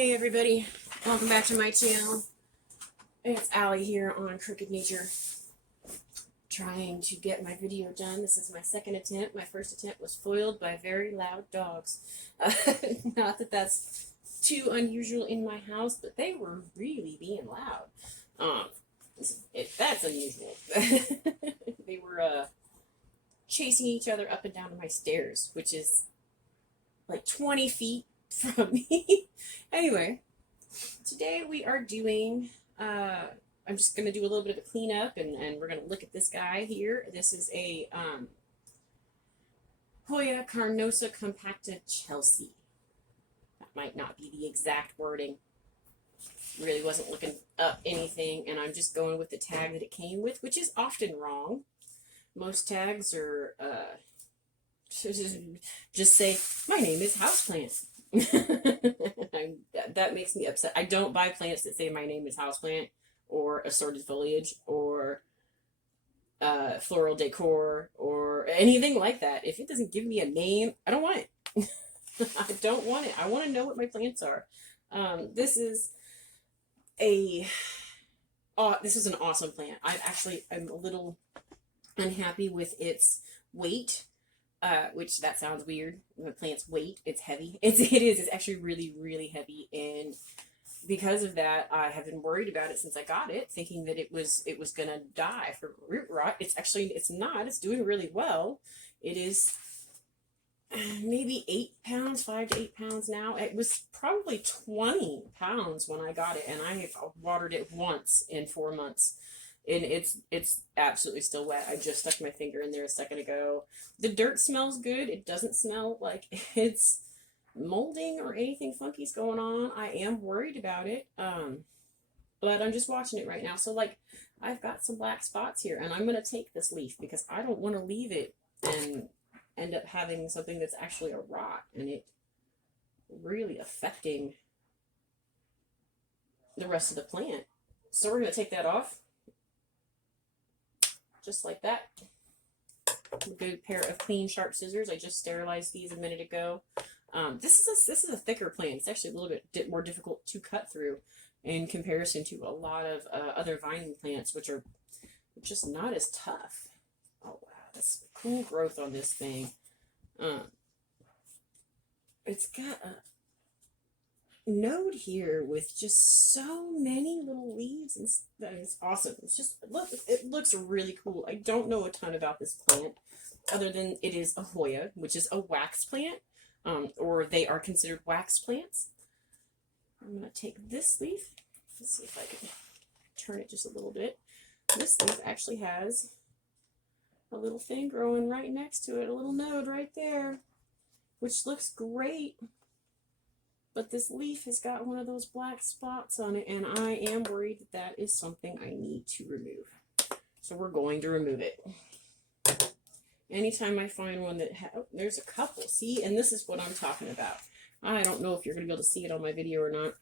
Hey everybody, welcome back to my channel. It's Allie here on Crooked Nature, trying to get my video done. This is my second attempt. My first attempt was foiled by very loud dogs. Not that that's too unusual in my house, but they were really being loud. That's unusual. They were chasing each other up and down my stairs, which is like 20 feet from me. Anyway, today we are doing, I'm just going to do a little bit of a cleanup, and we're going to look at this guy here. This is a Hoya Carnosa compacta Chelsea. That might not be the exact wording. Really wasn't looking up anything, and I'm just going with the tag that it came with, which is often wrong. Most tags are, just say, my name is Houseplant. That makes me upset. I don't buy plants that say my name is Houseplant or assorted foliage or floral decor or anything like that. If it doesn't give me a name, I don't want it. I don't want it. I want to know what my plants are. This is an awesome plant. I'm a little unhappy with its weight. Which that sounds weird. The plant's weight, it's heavy. It is. It's actually really, really heavy, and because of that, I have been worried about it since I got it, thinking that it was gonna die from root rot. It's not. It's doing really well. It is maybe 8 pounds, 5 to 8 pounds now. It was probably 20 pounds when I got it, and I have watered it once in 4 months. And it's absolutely still wet. I just stuck my finger in there a second ago. The dirt smells good. It doesn't smell like it's molding or anything funky's going on. I am worried about it. But I'm just watching it right now. So like I've got some black spots here, and I'm gonna take this leaf because I don't want to leave it and end up having something that's actually a rot and it really affecting the rest of the plant. So we're gonna take that off. Just like that. A good pair of clean, sharp scissors. I just sterilized these a minute ago. This is a thicker plant. It's actually a little bit more difficult to cut through in comparison to a lot of other vining plants, which are just not as tough. Oh wow, that's cool growth on this thing. It's got a node here with just so many little leaves, and that is awesome. It's just it looks really cool. I don't know a ton about this plant other than it is a Hoya, which is a wax plant, or they are considered wax plants. I'm gonna take this leaf. Let's see if I can turn it just a little bit. This leaf actually has a little thing growing right next to it, a little node right there, which looks great. But this leaf has got one of those black spots on it, and I am worried that that is something I need to remove. So we're going to remove it. Anytime I find one that there's a couple, see, and this is what I'm talking about. I don't know if you're going to be able to see it on my video or not.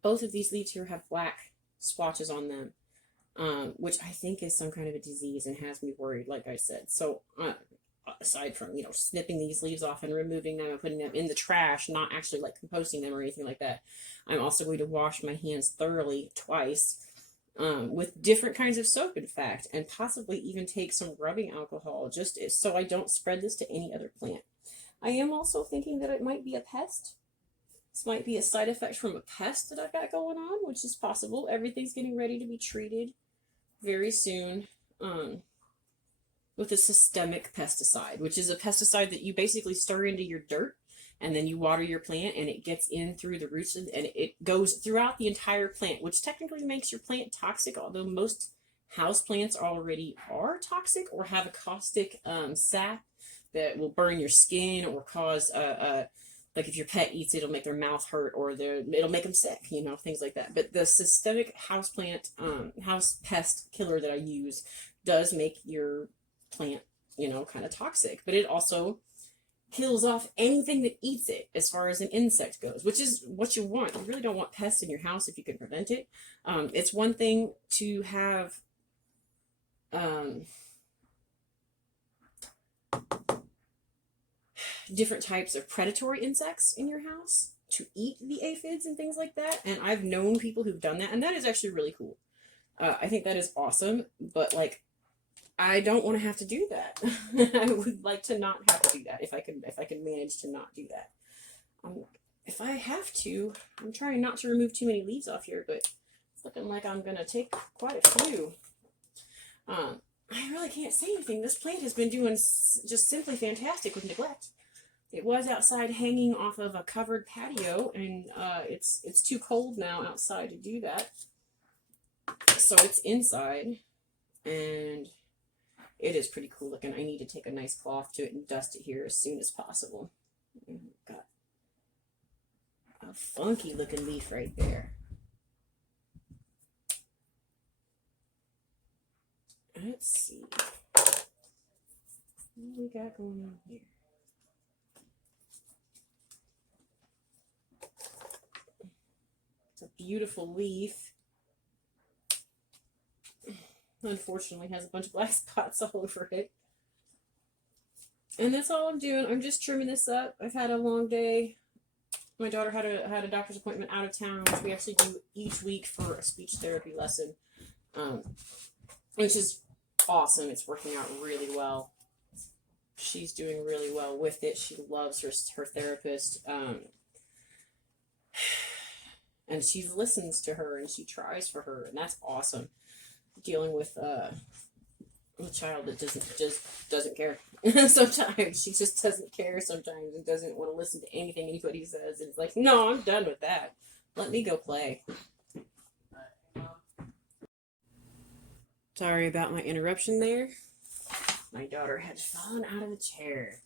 Both of these leaves here have black splotches on them, which I think is some kind of a disease and has me worried, like I said. So aside from, snipping these leaves off and removing them and putting them in the trash, not actually like composting them or anything like that, I'm also going to wash my hands thoroughly twice with different kinds of soap, in fact, and possibly even take some rubbing alcohol just so I don't spread this to any other plant. I am also thinking that it might be a pest. This might be a side effect from a pest that I've got going on, which is possible. Everything's getting ready to be treated very soon. With a systemic pesticide, which is a pesticide that you basically stir into your dirt and then you water your plant and it gets in through the roots and it goes throughout the entire plant, which technically makes your plant toxic, although most house plants already are toxic or have a caustic sap that will burn your skin or cause like if your pet eats it, it'll make their mouth hurt or it'll make them sick, things like that. But the systemic house pest killer that I use does make your plant, kind of toxic, but it also kills off anything that eats it as far as an insect goes, which is what you want. You really don't want pests in your house if you can prevent it. It's one thing to have different types of predatory insects in your house, to eat the aphids and things like that. And I've known people who've done that, and that is actually really cool. I think that is awesome, but like, I don't want to have to do that. I would like to not have to do that if I can manage to not do that. If I have to, I'm trying not to remove too many leaves off here, but it's looking like I'm gonna take quite a few. I really can't say anything. This plant has been doing just simply fantastic with neglect. It was outside hanging off of a covered patio, and it's too cold now outside to do that. So it's inside, and it is pretty cool looking. I need to take a nice cloth to it and dust it here as soon as possible. Got a funky looking leaf right there. Let's see. What we got going on here? It's a beautiful leaf. Unfortunately, has a bunch of black spots all over it. And that's all I'm doing. I'm just trimming this up. I've had a long day. My daughter had a doctor's appointment out of town, which we actually do each week for a speech therapy lesson, which is awesome. It's working out really well. She's doing really well with it. She loves her therapist, and she listens to her and she tries for her, and that's awesome. Dealing with a child that doesn't care. Sometimes she just doesn't care sometimes and doesn't want to listen to anything anybody says, and it's like, no, I'm done with that. Let me go play. Sorry about my interruption there. My daughter had fallen out of a chair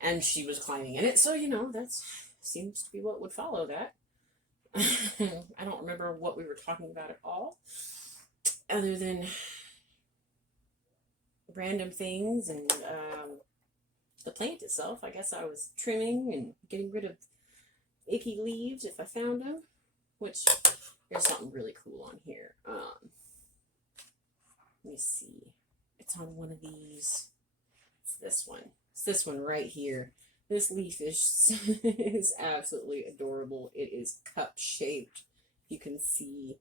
and she was climbing in it, so that seems to be what would follow that. I don't remember what we were talking about at all, other than random things and the plant itself. I guess I was trimming and getting rid of icky leaves if I found them, which there's something really cool on here. Let me see. It's on one of these. It's this one. It's this one right here. This leaf is absolutely adorable. It is cup shaped. You can see.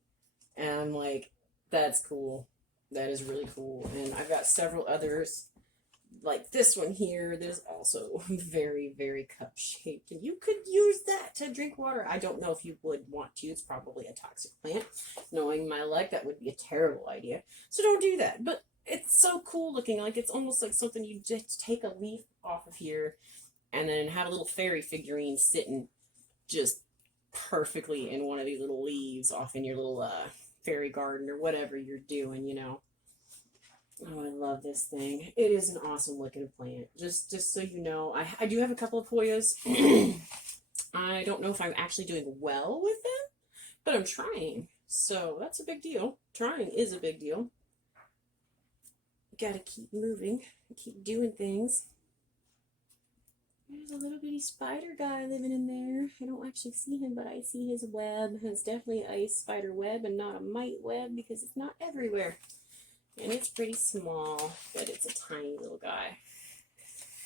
And I'm like, that's cool. That is really cool. And I've got several others like this one here. That is also very, very cup shaped. And you could use that to drink water. I don't know if you would want to. It's probably a toxic plant. Knowing my luck, that would be a terrible idea. So don't do that. But it's so cool looking. Like, it's almost like something you just take a leaf off of here and then have a little fairy figurine sitting just perfectly in one of these little leaves off in your little fairy garden or whatever you're doing, Oh, I love this thing. It is an awesome looking plant. Just so you know, I do have a couple of Hoyas. I don't know if I'm actually doing well with them, but I'm trying. So that's a big deal. Trying is a big deal. Gotta keep moving, keep doing things. There's a little bitty spider guy living in there. I don't actually see him, but I see his web. It's definitely a spider web and not a mite web because it's not everywhere. And it's pretty small, but it's a tiny little guy.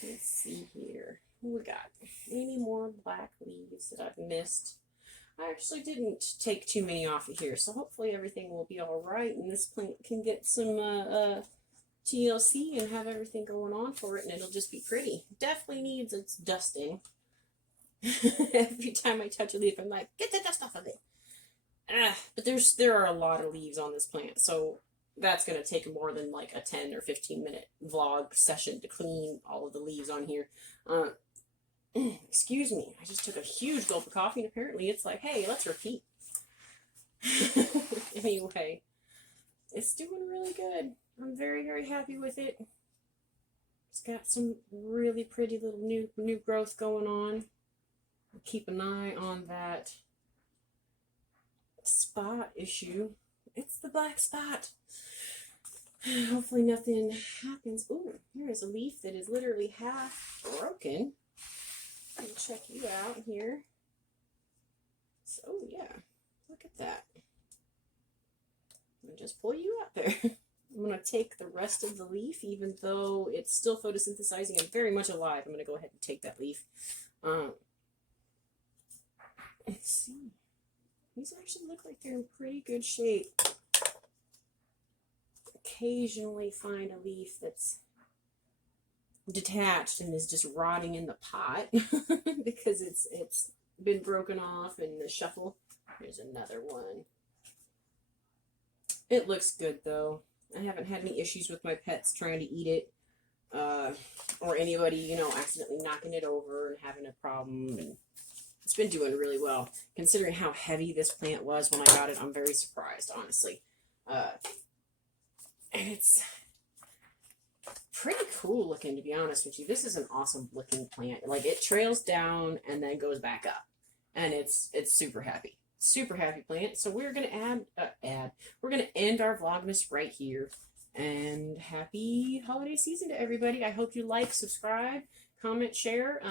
Let's see here. What we got? Any more black leaves that I've missed? I actually didn't take too many off of here, so hopefully everything will be all right, and this plant can get some TLC and have everything going on for it, and it'll just be pretty. Definitely needs its dusting. Every time I touch a leaf, I'm like, get the dust off of it. But there are a lot of leaves on this plant, so that's going to take more than like a 10 or 15 minute vlog session to clean all of the leaves on here. Excuse me, I just took a huge gulp of coffee, and apparently it's like, hey, let's repeat. Anyway, it's doing really good. I'm very, very happy with it. It's got some really pretty little new growth going on. I'll keep an eye on that spot issue. It's the black spot. Hopefully nothing happens. Ooh, here is a leaf that is literally half broken. Let me check you out here. So, oh yeah, look at that. I'm going to just pull you out there. I'm going to take the rest of the leaf, even though it's still photosynthesizing and very much alive. I'm going to go ahead and take that leaf. Let's see. These actually look like they're in pretty good shape. Occasionally find a leaf that's detached and is just rotting in the pot because it's been broken off in the shuffle. There's another one. It looks good though. I haven't had any issues with my pets trying to eat it, or anybody, you know, accidentally knocking it over and having a problem. And it's been doing really well. Considering how heavy this plant was when I got it, I'm very surprised, honestly. And it's pretty cool looking, to be honest with you. This is an awesome looking plant. Like, it trails down and then goes back up. And it's super happy. Super happy plant. So we're going to we're going to end our Vlogmas right here. And happy holiday season to everybody. I hope you like, subscribe, comment, share.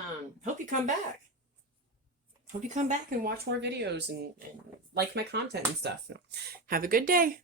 Hope you come back. Hope you come back and watch more videos and like my content and stuff. Have a good day.